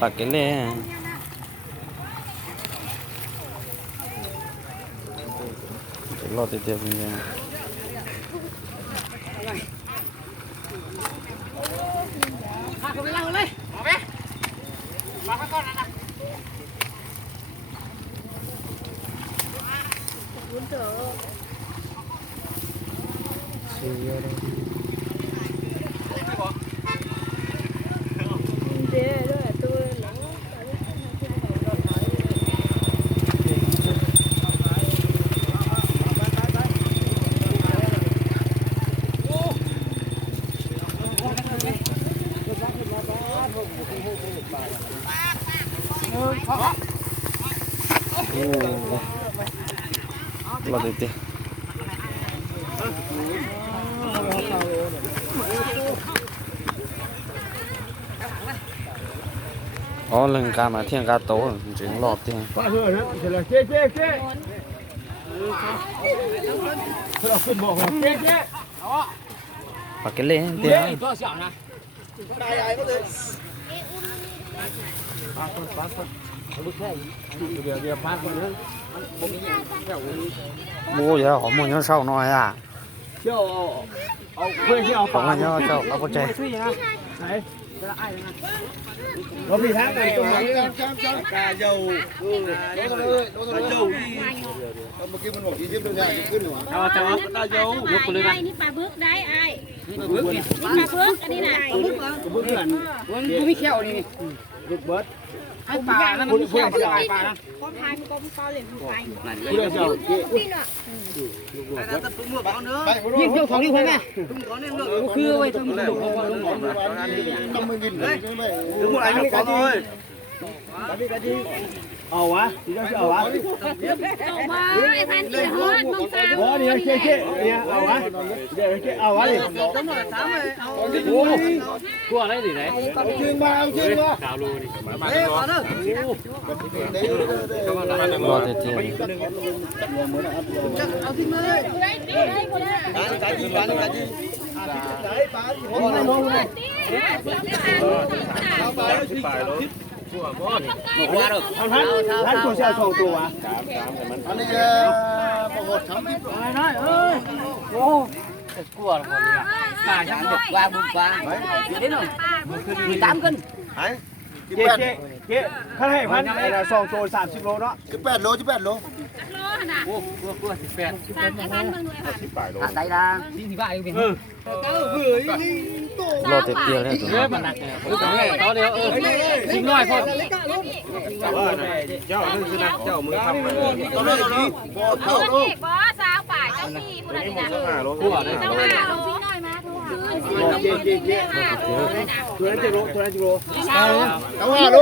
ปากเกล็ดรอติดเดียวเป็นยังมาคนไปล่างเลยเอาไปมาข้างก้อนนั่นนะรอติดเดียวอ๋อเรื่องการมาเที่ยงการโตจริงๆรอบเที่ยงปากเกล็ดเดียวบูเยอะของมึงยังเศร้าหน่อยอ่ะของมันเยอะเจ้าเอาไปใจเราbị tháng này tôi nói cà dầu cà dầu đi mà kia mình một chỉ thêm đơn giản chỉขึ้นหรอcà dầu ยกเลยนะนี่ปลาบึกได้ไอ้นี่ปลาบึกอันนี้นะปลาบึกเหรอ บึ้งกัน มันไม่เขี้ยวนี่ บึ้งเบิร์ด ให้ปลานะมันไม่เขี้ยวปลาปลานะ ก้อนพายมันก็เปล่าเลยมันไป เพื่อเจ้า นี่เนาะ ยิ่งเที่ยวของนี่เพื่อนแม่คือไว้ทำลูก50.000เลยถึงหมดไอ้ลูกก่อนเลยเอาวะที่จะเอาวะ ต่อมาไอ้พันกี่ฮอดมองตา โอ้นี่เจ๊เนี่ยเอาวะเดี๋ยวเจ๊เอาวะดิโอ้ตัวอะไรดิไหนเอาจริงมาเอาจริงมาดาวรูนี่มาเด้อรอติดเดียวเอาทิ้งเลย การยิงการยิงไหนปลาโอ้ยมองเลยเอาปลาแล้วทิ้งท่านตัวเช่าสองตัวอันนี้ปกติทำไม่ได้โอ้กลัวคนนี้ปลาช่างเด็กว่าบุญปลาเห็นหน่อย18 cânเจ๊ข้าให้พันไอ้ละสองตัว30 โลเนาะ18 โล18 โลโลขนาด โอ้กลัว18 ตามไอ้พันเมืองหน่วยค่ะ ได้ละที่บ้านอยู่เป็นรอติดเดียวเนี่ยตัว มันหนักเลยเขาเดียวทิ้งน้อยพอ เจ้านี่คือเจ้ามือทำเลยตัว เด็กบอสาวป่าเจ้าที่ผู้นั้นนะเจ้า5 โลทิ้งน้อยมาทุกคนตัวนั้นจะโลตัวนั้นจะโล 5 โล 5 โล